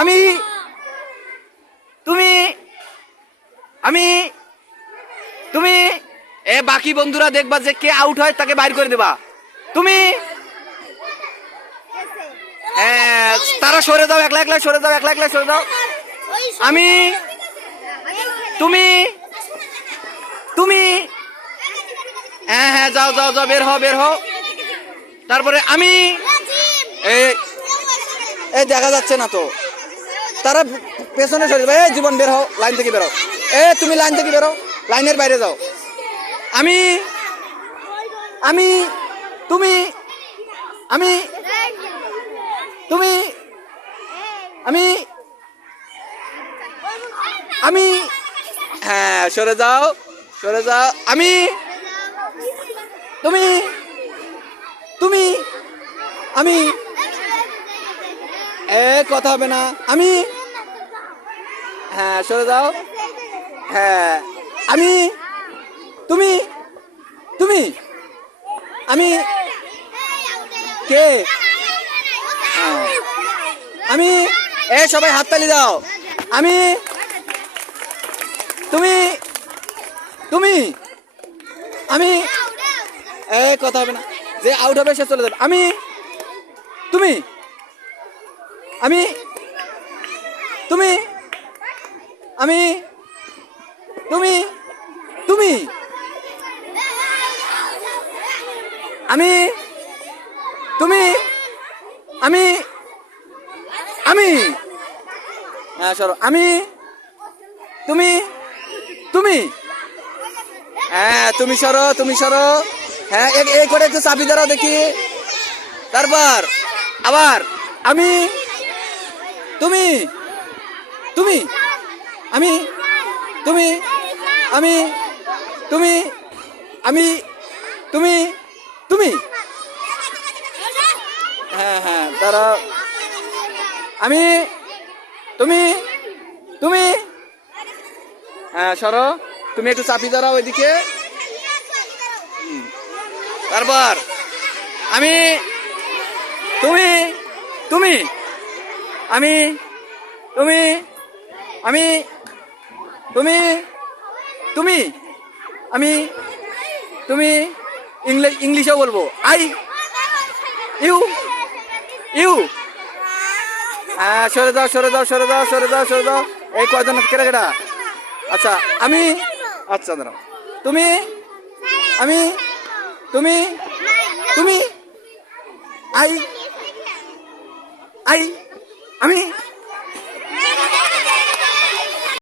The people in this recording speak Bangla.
আমি তুমি আমি তুমি বাকি বন্ধুরা দেখবা যে কে আউট হয় তাকে বাইর করে দেবা। তুমি তারা সরে দাও, একলা একলা সরে দাও, একলা একলা সরে দাও। আমি তুমি তুমি হ্যাঁ যাও যাও যাও, বের হও বের হও। তারপরে আমি এই দেখা যাচ্ছে না তো, তারা পেছনে সরে যাবে। জীবন বের হও, লাইন থেকে বেরো। তুমি লাইন থেকে বেরো, লাইনের বাইরে যাও। আমি আমি তুমি আমি তুমি আমি আমি হ্যাঁ সরে যাও সরে যাও। আমি তুমি তুমি আমি কথা হবে না। আমি হ্যাঁ সরে যাও। হ্যাঁ আমি তুমি তুমি আমি কে আমি সবাই হাততালি দাও। আমি তুমি তুমি আমি কথা হবে না, যে আউট হবে সে চলে যাবে। আমি তুমি আমি তুমি আমি তুমি তুমি আমি তুমি আমি আমি হ্যাঁ সরো। আমি তুমি তুমি তুমি সরো তুমি সরো। হ্যাঁ এই করে একটু চাবি দাঁড়াও দেখি। তারপর আবার আমি তুমি তুমি আমি তুমি আমি তুমি আমি তুমি তুমি হ্যাঁ দাঁড়াও। আমি তুমি তুমি সরো। তুমি একটু চাপি দাঁড়াও ওইদিকে। তারপর আমি তুমি তুমি আমি তুমি আমি তুমি তুমি আমি তুমি ইংলিশেও বলবো। আই ইউ ইউ সরে দাও সরে দাও সরে দাও সরে দাও সরে দাও। এই কয়জন কেটা কেটা? আচ্ছা আমি আচ্ছা দাঁড়াও। তুমি আমি তুমি তুমি আই আই আমি